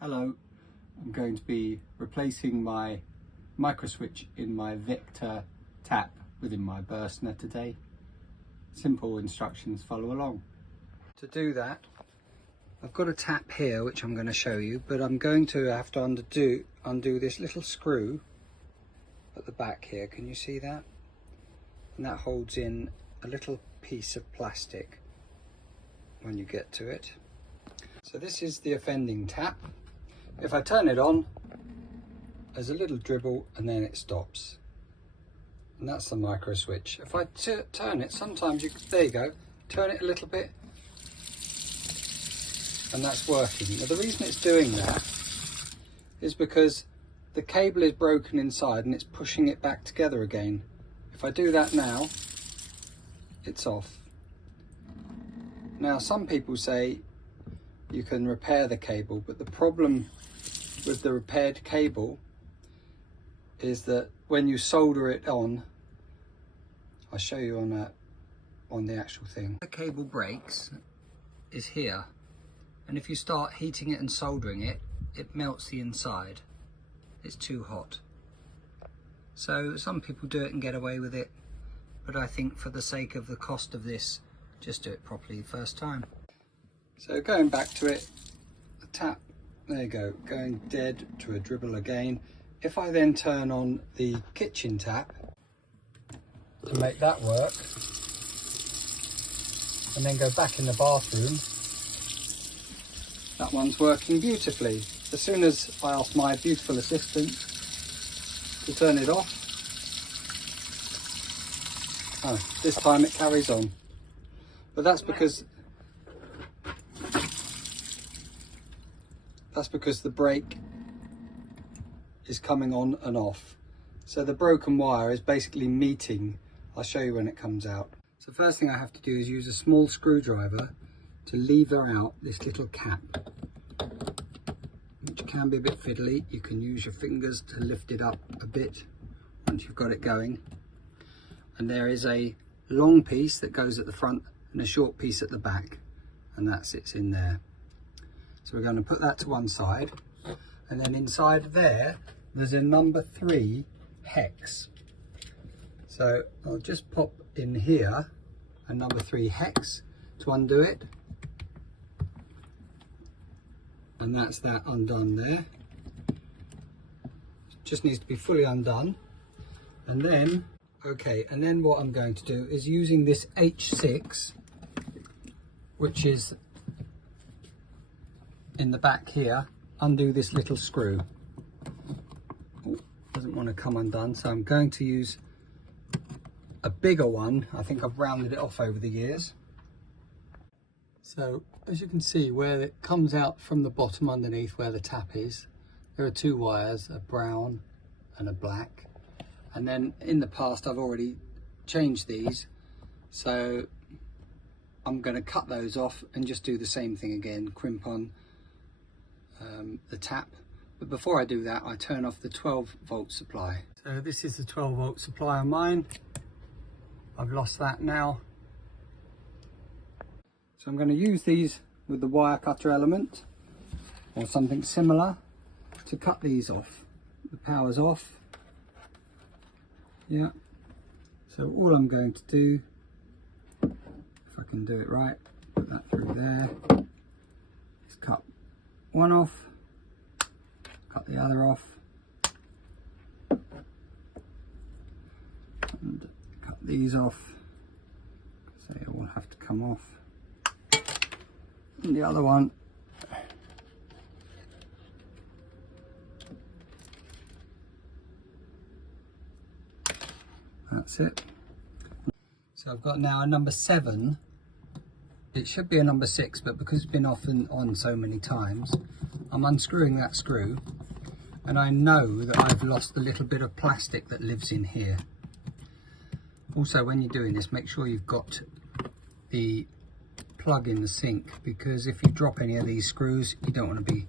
Hello, I'm going to be replacing my micro switch in my Vector tap within my Burstner today. Simple instructions, follow along. To do that, I've got a tap here which I'm going to show you, but I'm going to have to undo this little screw at the back here. Can you see that? And that holds in a little piece of plastic when you get to it. So this is the offending tap. If I turn it on, there's a little dribble and then it stops. And that's the micro switch. If I turn it, sometimes there you go, turn it a little bit and that's working. Now the reason it's doing that is because the cable is broken inside and it's pushing it back together again. If I do that now, it's off. Now some people say you can repair the cable, but the problem with the repaired cable is that when you solder it on, I'll show you on the actual thing. The cable breaks is here, and if you start heating it and soldering it, it melts the inside. It's too hot. So some people do it and get away with it, but I think for the sake of the cost of this, just do it properly first time. So going back to it, the tap, there you go, going dead to a dribble again. If I then turn on the kitchen tap to make that work, and then go back in the bathroom, that one's working beautifully. As soon as I ask my beautiful assistant to turn it off, oh, this time it carries on. But that's because the brake is coming on and off. So the broken wire is basically meeting. I'll show you when it comes out. So first thing I have to do is use a small screwdriver to lever out this little cap, which can be a bit fiddly. You can use your fingers to lift it up a bit once you've got it going. And there is a long piece that goes at the front and a short piece at the back, and that sits in there. So we're going to put that to one side, and then inside there's a number 3 hex. So I'll just pop in here a number 3 hex to undo it, and that's that undone there. Just needs to be fully undone. And then and then what I'm going to do is, using this H6, which is in the back here, undo this little screw. Oh, doesn't want to come undone, so I'm going to use a bigger one. I think I've rounded it off over the years. So as you can see, where it comes out from the bottom underneath where the tap is, there are 2 wires, a brown and a black. And then in the past I've already changed these, so I'm going to cut those off and just do the same thing again, crimp on the tap. But before I do that, I turn off the 12-volt supply. So this is the 12-volt supply on mine. I've lost that now. So I'm going to use these with the wire cutter element or something similar to cut these off. The power's off. Yeah. So all I'm going to do, if I can do it right, put that through there, is cut one off, cut the other off, and cut these off, so they all have to come off, and the other one that's it. So I've got now a number 7. It should be a number 6, but because it's been off and on so many times, I'm unscrewing that screw, and I know that I've lost the little bit of plastic that lives in here. Also, when you're doing this, make sure you've got the plug in the sink, because if you drop any of these screws, you don't want to be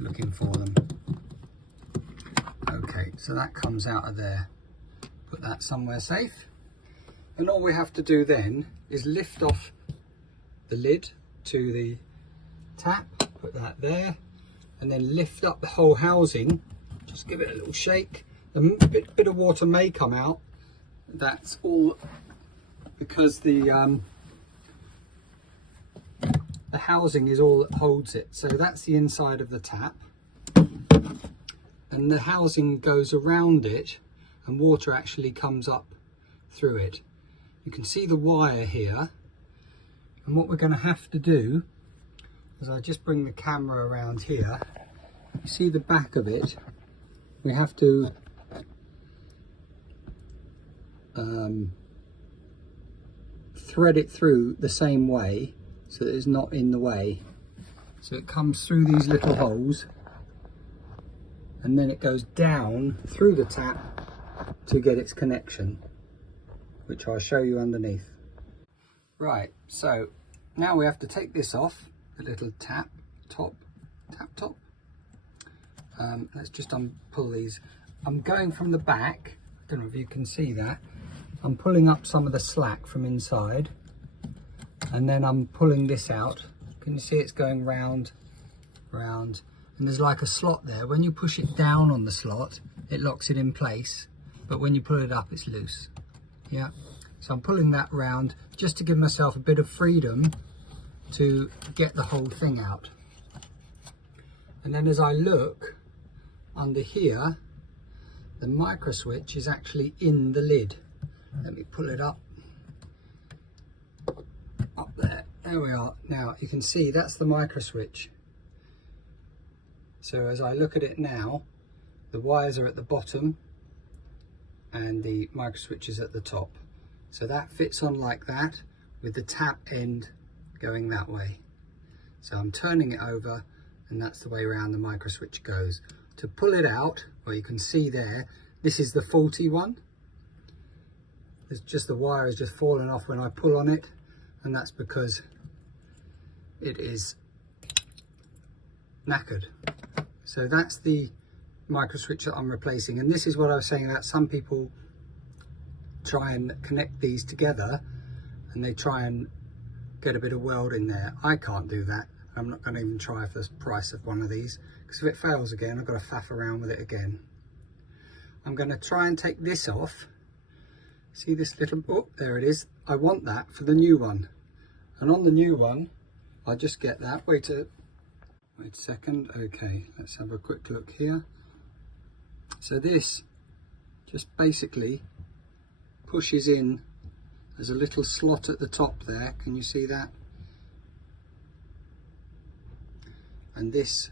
looking for them. Okay, so that comes out of there. Put that somewhere safe, and all we have to do then is lift off the lid to the tap, put that there, and then lift up the whole housing, just give it a little shake. A bit of water may come out. That's all because the housing is all that holds it. So that's the inside of the tap, and the housing goes around it and water actually comes up through it. You can see the wire here, and what we're going to have to do is I just bring the camera around here. You see the back of it. We have to thread it through the same way so that it's not in the way. So it comes through these little holes and then it goes down through the tap to get its connection, which I'll show you underneath. Right, so now we have to take this off, the little tap top. Let's just unpull these. I'm going from the back, I don't know if you can see that. I'm pulling up some of the slack from inside, and then I'm pulling this out. Can you see it's going round, and there's like a slot there. When you push it down on the slot, it locks it in place, but when you pull it up, it's loose. Yeah, so I'm pulling that round just to give myself a bit of freedom to get the whole thing out. And then as I look under here, the micro switch is actually in the lid. Let me pull it up there. There we are. Now you can see that's the micro switch. So as I look at it now, the wires are at the bottom and the micro switch is at the top. So that fits on like that with the tap end going that way. So I'm turning it over and that's the way around the micro switch goes. To pull it out, well, you can see there, this is the faulty one. It's just the wire has just fallen off when I pull on it, and that's because it is knackered. So that's the micro switch that I'm replacing, and this is what I was saying about some people try and connect these together and they try and get a bit of weld in there. I can't do that. I'm not going to even try for the price of one of these, because if it fails again, I've got to faff around with it again. I'm going to try and take this off. See this little, oh, there it is. I want that for the new one. And on the new one, I'll just get that. Wait a second. Okay, let's have a quick look here. So this just basically pushes in. There's a little slot at the top there. Can you see that? And this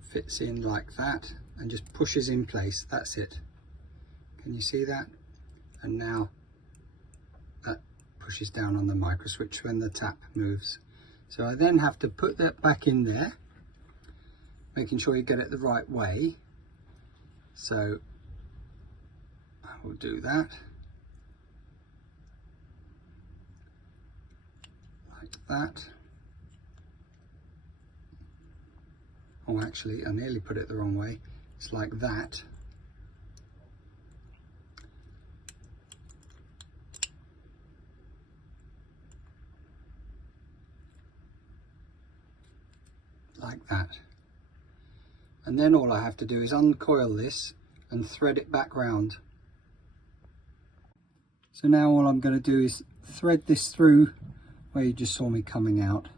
fits in like that and just pushes in place. That's it. Can you see that? And now that pushes down on the micro switch when the tap moves. So I then have to put that back in there, making sure you get it the right way. So I will do that. Like that. Oh, actually, I nearly put it the wrong way. It's like that. Like that. And then all I have to do is uncoil this and thread it back round. So now all I'm going to do is thread this through where you just saw me coming out.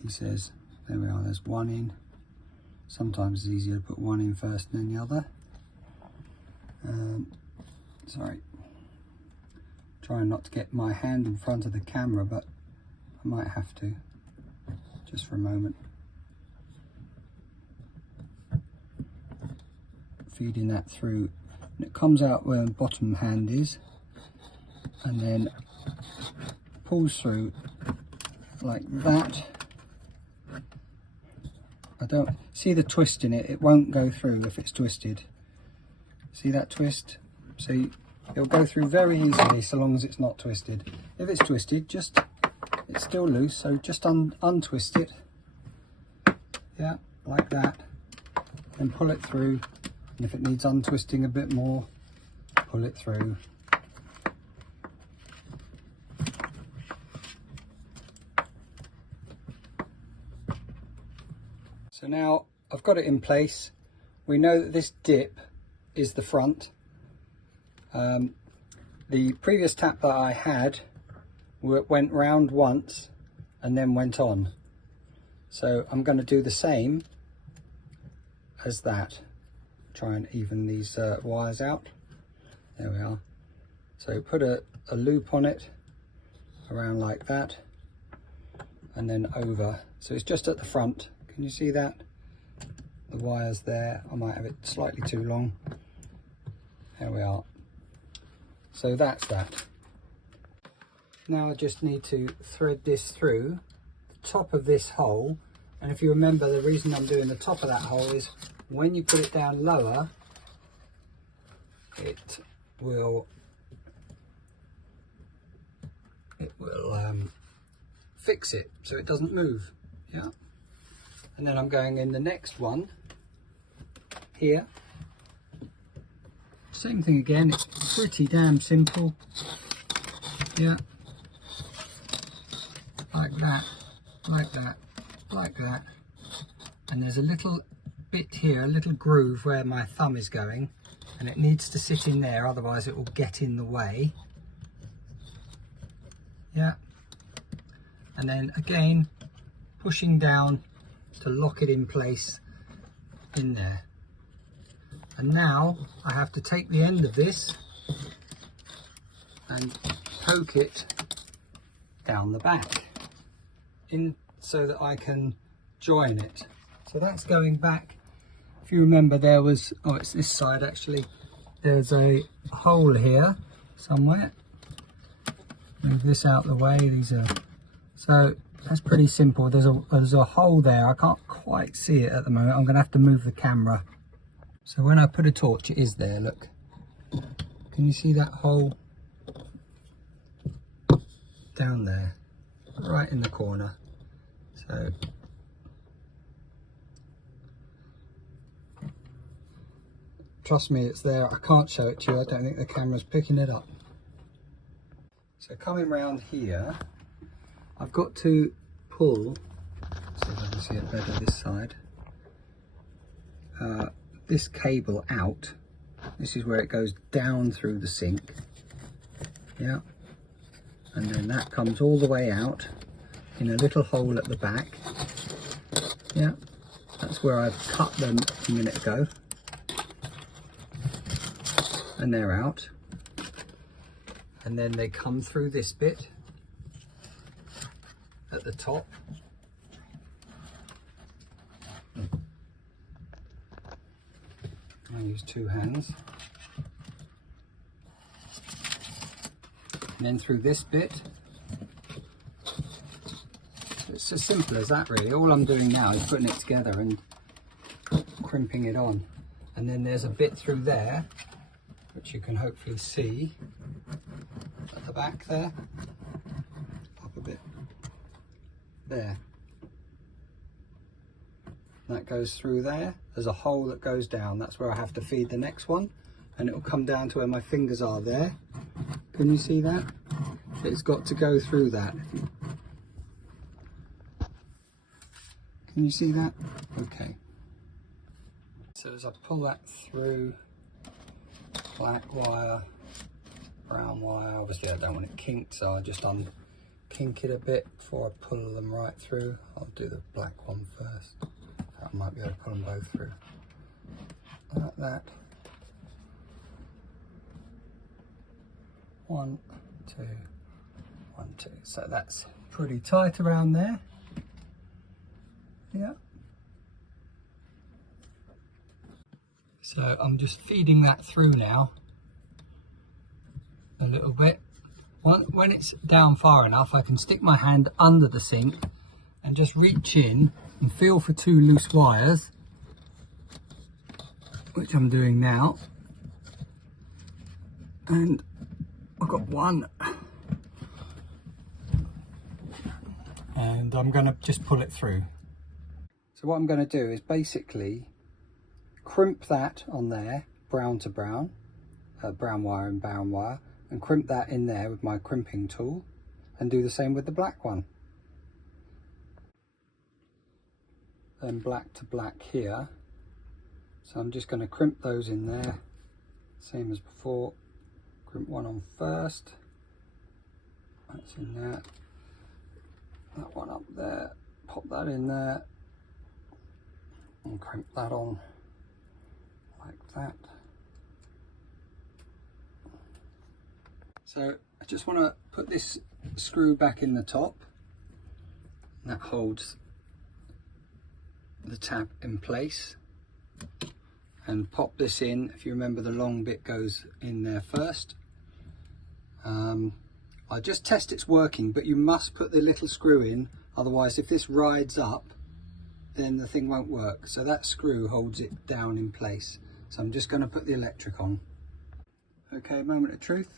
He says, there we are, there's one in. Sometimes it's easier to put one in first and then the other. Sorry. Trying not to get my hand in front of the camera, but I might have to, just for a moment. Feeding that through, and it comes out where the bottom hand is, and then pulls through like that. I don't see the twist in it. It won't go through if it's twisted. See that twist? So it'll go through very easily so long as it's not twisted. If it's twisted, just, it's still loose, so just untwist it. Yeah, like that. And pull it through. And if it needs untwisting a bit more, pull it through. So now I've got it in place. We know that this dip is the front. The previous tap that I had went round once and then went on. So I'm going to do the same as that. Try and even these wires out. There we are. So put a loop on it around like that and then over. So it's just at the front. Can you see that? The wires there. I might have it slightly too long. There we are. So that's that. Now I just need to thread this through the top of this hole. And if you remember, the reason I'm doing the top of that hole is when you put it down lower, it will fix it so it doesn't move. Yeah. And then I'm going in the next one here. Same thing again, it's pretty damn simple. Yeah. Like that, like that, like that. And there's a little bit here, a little groove where my thumb is going, and it needs to sit in there, otherwise it will get in the way. Yeah. And then again, pushing down to lock it in place in there. And now I have to take the end of this and poke it down the back in so that I can join it. So that's going back. If you remember, there was, oh, it's this side actually. There's a hole here somewhere. Move this out of the way. These are, so that's pretty simple. There's a hole there. I can't quite see it at the moment. I'm going to have to move the camera. So when I put a torch, it is there, look. Can you see that hole? Down there, right in the corner. So, trust me, it's there. I can't show it to you. I don't think the camera's picking it up. So coming round here, I've got to pull, see if I can see it better this side, this cable out. This is where it goes down through the sink. Yeah. And then that comes all the way out in a little hole at the back. Yeah. That's where I've cut them a minute ago. And they're out. And then they come through this bit at the top. I use two hands. And then through this bit. So it's as simple as that really. All I'm doing now is putting it together and crimping it on. And then there's a bit through there, which you can hopefully see at the back there. Up a bit. There. That goes through there. There's a hole that goes down. That's where I have to feed the next one. And it will come down to where my fingers are there. Can you see that? It's got to go through that. Can you see that? Okay. So as I pull that through, black wire, brown wire, obviously I don't want it kinked, so I just unkink it a bit before I pull them right through. I'll do the black one first. I might be able to pull them both through. Like that. 1, 2, 1, 2. So that's pretty tight around there. Yeah. So I'm just feeding that through now a little bit. When it's down far enough, I can stick my hand under the sink and just reach in and feel for 2 loose wires, which I'm doing now. And I've got one. And I'm going to just pull it through. So what I'm going to do is basically crimp that on there, brown to brown, brown wire and brown wire, and crimp that in there with my crimping tool, and do the same with the black one. then black to black here. So I'm just going to crimp those in there, same as before. Crimp one on first, that's in there, that one up there, pop that in there, and crimp that on like that. So I just want to put this screw back in the top, that holds the tab in place, and pop this in. If you remember, the long bit goes in there first. I just test it's working, but you must put the little screw in, otherwise if this rides up then the thing won't work. So that screw holds it down in place. So I'm just going to put the electric on. Okay, moment of truth.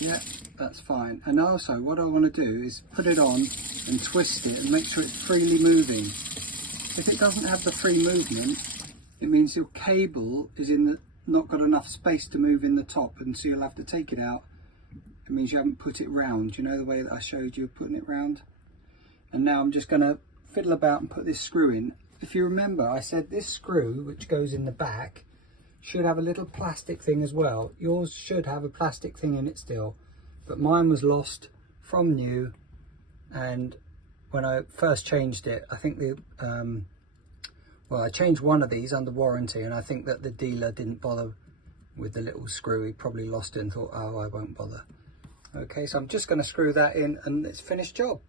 Yeah, that's fine. And also what I want to do is put it on and twist it and make sure it's freely moving. If it doesn't have the free movement, it means your cable is not got enough space to move in the top, and so you'll have to take it out. It means you haven't put it round. You know the way that I showed you putting it round? And now I'm just going to fiddle about and put this screw in. If you remember, I said this screw, which goes in the back, should have a little plastic thing as well. Yours should have a plastic thing in it still, but mine was lost from new, and when I first changed it, I think well, I changed one of these under warranty, and I think that the dealer didn't bother with the little screw. He probably lost it and thought, oh, I won't bother. Okay, so I'm just going to screw that in and it's finished job.